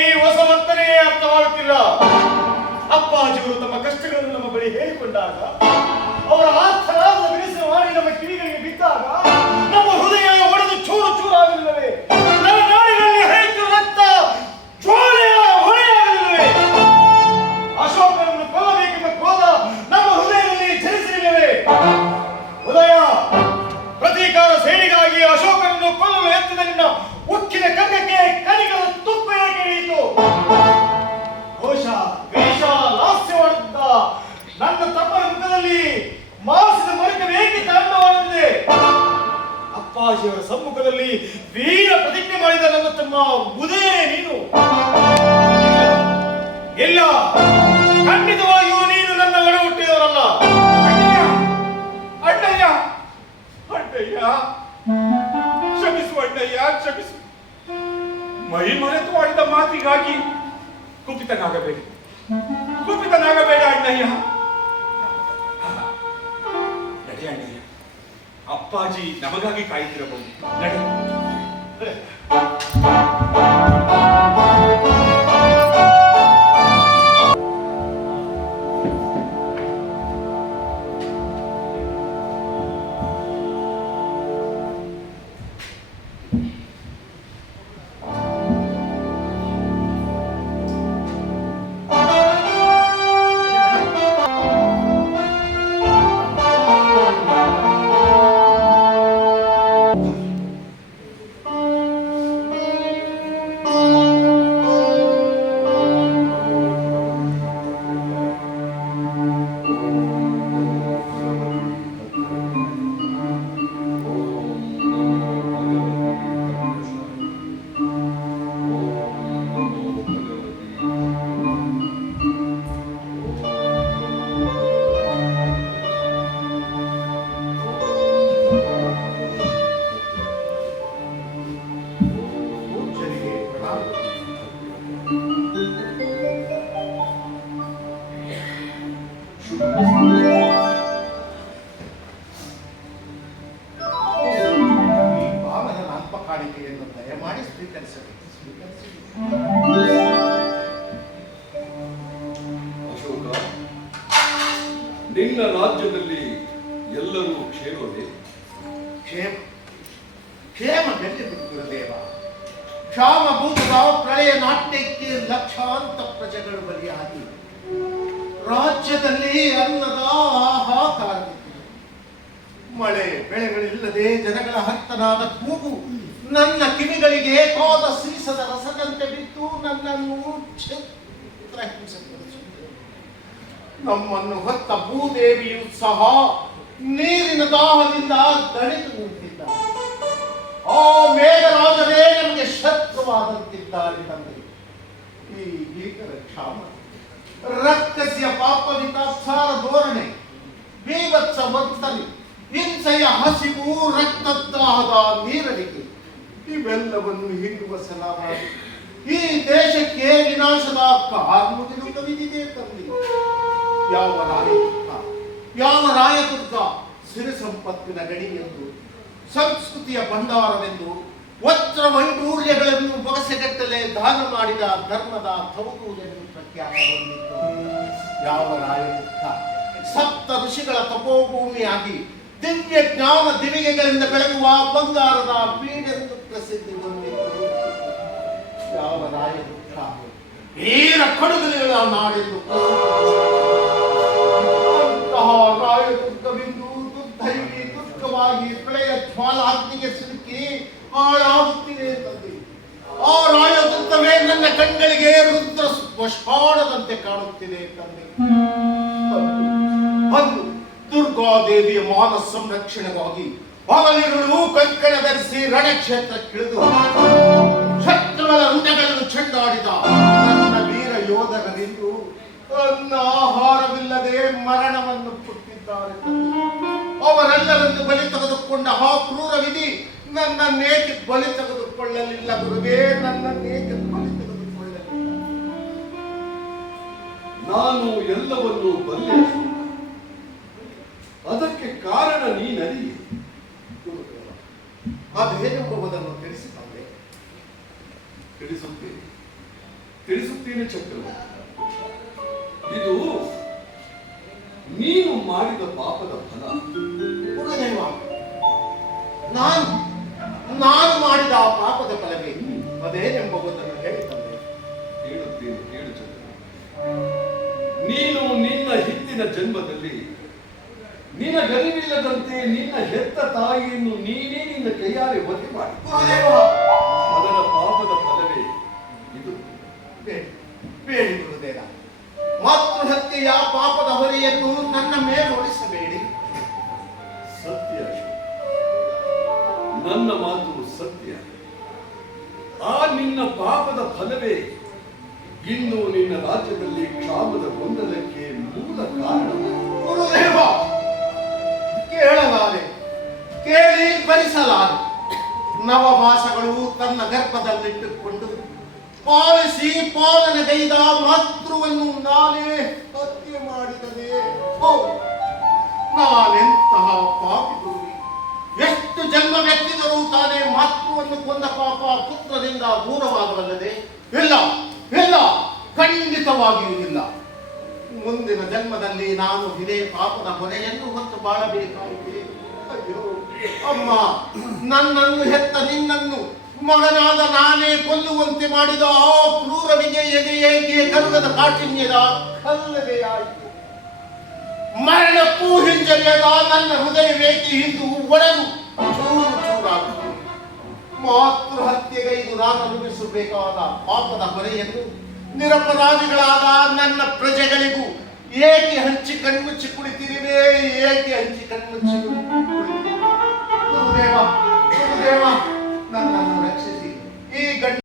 ಈ ಹೊಸ ವರ್ತನೆಯೇ ಅರ್ಥವಾಗುತ್ತಿಲ್ಲ ಅಪ್ಪಾಜಿಗಳು ತಮ್ಮ ಕಷ್ಟಗಳನ್ನು ನಮ್ಮ ಬಳಿ ಹೇಳಿಕೊಂಡಾಗ, ಅವರ ಆರ್ಥರಾದ ಬಿಡಿಸಿದ ವಾಣಿ ನಮ್ಮ ಕಿವಿಗಳಿಗೆ ಬಿದ್ದಾಗ ಅಪ್ಪಾಜಿಯವರ ಸಮ್ಮುಖದಲ್ಲಿ ವೀರ ಪ್ರತಿಜ್ಞೆ ಮಾಡಿದ ನನ್ನ ತಮ್ಮ ಉದಯ ನೀನು. ಇಲ್ಲ ಖಂಡಿತವಾಗಿಯೂ ನೀನು ನನ್ನ ಒಡ ಹುಟ್ಟಿದವರಲ್ಲ. ಅಣ್ಣಯ್ಯ ಅಣ್ಣಯ್ಯ. ಕ್ಷಮಿಸು ಅಣ್ಣಯ್ಯ, ಕ್ಷಮಿಸು. ಮೈ ಮರೆತು ಆಡಿದ ಮಾತಿಗಾಗಿ ಕುಪಿತನಾಗಬೇಡ. ಕುಪಿತನಾಗಬೇಡ ಅಣ್ಣಯ್ಯ. ಅಪ್ಪಾಜಿ ನಮಗಾಗಿ ಕಾಯುತ್ತಿರಬಹುದು ನಡೆ ನಿನ್ನ ರಾಜ್ಯದಲ್ಲಿ ಎಲ್ಲರೂ ಕ್ಷೇಮವೇ? ಕ್ಷೇಮ. ಕ್ಷೇಮ ಗುರುದೇವ ಕ್ಷಾಮ ಭೂತ ಪ್ರಳಯ ನಾಟ್ಯಕ್ಕೆ ಲಕ್ಷಾಂತ ಪ್ರಜೆಗಳು ಬಲಿಯಾಗಿ. ರಾಜ್ಯದಲ್ಲಿ ಅನ್ನದ ಹಾಹಾಕಾರ ಮಳೆ ಬೆಳೆಗಳಿಲ್ಲದೆ ಜನಗಳ ಹತ್ತನಾದ ಕೂಗು ನನ್ನ ಕಿವಿಗಳಿಗೆ ಕೋದ ಸೀಸದ ರಸದಂತೆ ಬಿತ್ತು ನನ್ನನ್ನು ಹಿಂಸೆ ನಮ್ಮನ್ನು ಹೊತ್ತ ಭೂದೇವಿಯು ಸಹ ನೀರಿನ ದಾಹದಿಂದ ದಣಿದು ನಿಂತಿದ್ದ ಆ ಮೇಘರಾಜನೇ ನಮಗೆ ಶತ್ರುವಾದಂತಿದ್ದಾರೆ ತಂದೆ. ಈ ಭೀಕರ ಕ್ಷಾಮ ರಕ್ತಸ್ಯ ಪಾಪವಿತಾಸಾರ ಧೋರಣೆ. ಬೀಭತ್ಸ ವರ್ತನೆ ಹಿಂಸೆಯ ಹಸಿವು ರಕ್ತದಾಹದ ನೀರಡಿಕೆ. ಇವೆಲ್ಲವನ್ನು ಹಿಂಡುವ ಸಲಾವಾಗಿ ಈ ದೇಶಕ್ಕೆ ವಿನಾಶದ ಕಾರ್ಮುಗಿಲು ಕವಿದಿದೆ ತಂದೆ. ಯಾವ ರಾಯದುರ್ಗ ಯಾವ ರಾಯದುರ್ಗ ಸಿರಿ ಸಂಪತ್ತಿನ ಎಂದು, ಸಂಸ್ಕೃತಿಯ ಭಂಡಾರವೆಂದು, ವಜ್ರ ವೈಡೂರ್ಯಗಳನ್ನು ಬಗಸೆಗಟ್ಟಲೆ ದಾನ ಮಾಡಿದ ಧರ್ಮದ ತವಕೂಲೆಂದು ಪ್ರಖ್ಯಾತಗೊಂಡಿತ್ತು ಯಾವ ರಾಯದುರ್ಗ ಸಪ್ತ ಋಷಿಗಳ ತಪೋಭೂಮಿಯಾಗಿ ದಿವ್ಯ ಜ್ಞಾನ ದಿವಿಗೆಗಳಿಂದ ಬೆಳಗುವ ಬಂಗಾರದ ಬೀಡೆಂದು ಪ್ರಸಿದ್ಧಿ ಹೊಂದಿದ್ದರು ಯಾವ ರಾಯದುರ್ಗ ವೀರ ಕಡುಗಲಿಗಳ ನಾಡೆಂದು ಅಂತಹ ರಾಯದುರ್ಗವಿಂದು ದುರ್ಧೈವಿ ದುಃಖವಾಗಿ ಪ್ರಳಯ ಜ್ವಾಲಾಗ್ನಿಗೆ ಸಿಲುಕಿ ಹಾಳಾಗುತ್ತಿದೆ ತಂದೆ. ಆ ರಾಯ ತುತ್ತವೇ ನನ್ನ ಕಣ್ಗಳಿಗೆ ರುದ್ರ ಸ್ಮಶಾನದಂತೆ ಕಾಣುತ್ತಿದೆ ತಂದೆ. ಅಂದು- ದುರ್ಗಾದೇವಿಯ ಮಾನ ಸಂರಕ್ಷಣೆಗಾಗಿ ಹಗಲಿರುಳು ಕಂಕಣ ಧರಿಸಿ ರಣಕ್ಷೇತ್ರಕ್ಕಿಳಿದು ಶತ್ರುಗಳ ರಂಗಗಳನ್ನು ಚೆಂಡಾಡಿದ ನನ್ನ ವೀರ ಯೋಧರರಿಂದು ಅನ್ನ ಆಹಾರವಿಲ್ಲದೆ ಮರಣವನ್ನು ಕೊಟ್ಟಿದ್ದಾರೆ. ಅವರೆಲ್ಲರನ್ನು ಬಲಿ ತೆಗೆದುಕೊಂಡ ಆ ಕ್ರೂರ ವಿಧಿ ನನ್ನ ನನ್ನನ್ನೇಕೆ ಬಲಿ ತೆಗೆದುಕೊಳ್ಳಲಿಲ್ಲ ಗುರುವೇ, ನನ್ನ ನನ್ನನ್ನೇಕೆ ಬಲಿ ತೆಗೆದುಕೊಳ್ಳಲಿಲ್ಲ. ನಾನು ಎಲ್ಲವನ್ನೂ ಬಲ್ಲೆ ಅದಕ್ಕೆ ಕಾರಣ ನೀನರಿಯೆ? ಅದು ಹೇಗೆಂಬುದನ್ನು ತಿಳಿಸಿಕೊಂಡೆ ತಿಳಿಸುತ್ತೇನೆ. ತಿಳಿಸುತ್ತೇನೆ, ಚಕ್ರವರ್ತಿ. ಇದು ನೀನು ಮಾಡಿದ ಪಾಪದ ಫಲ. ಪುನರ್ಜನ್ಮ ನಾನು ನಾನು ಮಾಡಿದ ಆ ಪಾಪದ ಫಲವೇ? ಅದೇನೆಂಬುದನ್ನು ಹೇಳಿದ್ದಂತೆ ಹೇಳುತ್ತೇನೆ ಕೇಳು ನೀನು ನಿನ್ನ ಹಿಂದಿನ ಜನ್ಮದಲ್ಲಿ ನಿನ್ನ ನಿನಗರಿವಿಲ್ಲದಂತೆ ನಿನ್ನ ಹೆತ್ತ ತಾಯಿಯನ್ನು ನೀನೇ ನಿನ್ನ ಕೈಯಾರೆ ವಧೆ ಮಾಡಿ. ನನ್ನ ಮಾತು ಸತ್ಯ. ಆ ನಿನ್ನ ಪಾಪದ ಫಲವೇ. ಇನ್ನು ನಿನ್ನ ರಾಜ್ಯದಲ್ಲಿ ಕ್ಷಾಮದ ಗೊಂದಲಕ್ಕೆ ಮೂಲ ಕಾರಣ. ಕೇಳಲಾರೆ, ಕೇಳಿ ಭರಿಸಲಾರೆ. ಭಾಷೆಗಳು ತನ್ನ ಗರ್ಭದಲ್ಲಿಟ್ಟುಕೊಂಡು ಪಾಲಿಸಿ ಪಾಲನೆಗೈದ ಮಾತೃವನ್ನು ನಾನೇ ಹತ್ಯೆ ಮಾಡಿದರೆ ಓ ನಾನೆಂತಹ ಪಾಪಿ ಎಷ್ಟು ಎಷ್ಟು ಜನ್ಮವೆತ್ತಿದರೂ ತಾನೇ ಮಾತೃವನ್ನು ಕೊಂದ ಪಾಪ ಪುತ್ರದಿಂದ ದೂರವಾಗಬಲ್ಲದೆ ಇಲ್ಲ ಇಲ್ಲ, ಖಂಡಿತವಾಗಿಯೂ ಇಲ್ಲ. ಮುಂದಿನ ಜನ್ಮದಲ್ಲಿ ನಾನು ಇದೇ ಪಾಪದ ಹೊರೆಯನ್ನು ಹೊತ್ತು ಬಾಳಬೇಕಾಗಿದೆ. ಅಯ್ಯೋ, ಅಮ್ಮ, ನನ್ನನ್ನು ಹೆತ್ತ ನಿನ್ನನ್ನು ಮಗನಾದ ನಾನೇ ಕೊಲ್ಲುವಂತೆ ಮಾಡಿದ ಆ ಕ್ರೂರನಿಗೆ ಎದೆಯೇಕೆ ಕರುಗದ ಕಾಠಿಣ್ಯದ? ಆಯಿತು. ಮರಣಕ್ಕೂ ಹಿಂಜರಿಯದ ನನ್ನ ಹೃದಯವೇಕೆ ಹಿಂದೂ ಒಡೆದು ಚೂರಾಗುತ್ತದೆ ಮಾತೃ ಹತ್ಯೆಗೈದು ನಾನು ಅನುಭವಿಸಬೇಕಾದ ಪಾಪದ ಹೊರೆಯನ್ನು, ನಿರಪರಾಧಿಗಳಾದ ನನ್ನ ಪ್ರಜೆಗಳಿಗೂ ಏಕೆ ಹಂಚಿ ಕಣ್ಮುಚ್ಚಿ ಕುಳಿತಿರುವೆ ಏಕೆ ಹಂಚಿ ಕಣ್ಮುಚ್ಚಿ ಗುರುದೇವ ಗುರುದೇವ, ನನ್ನನ್ನು ರಕ್ಷಿಸಿ. ಈ ಗಂಡ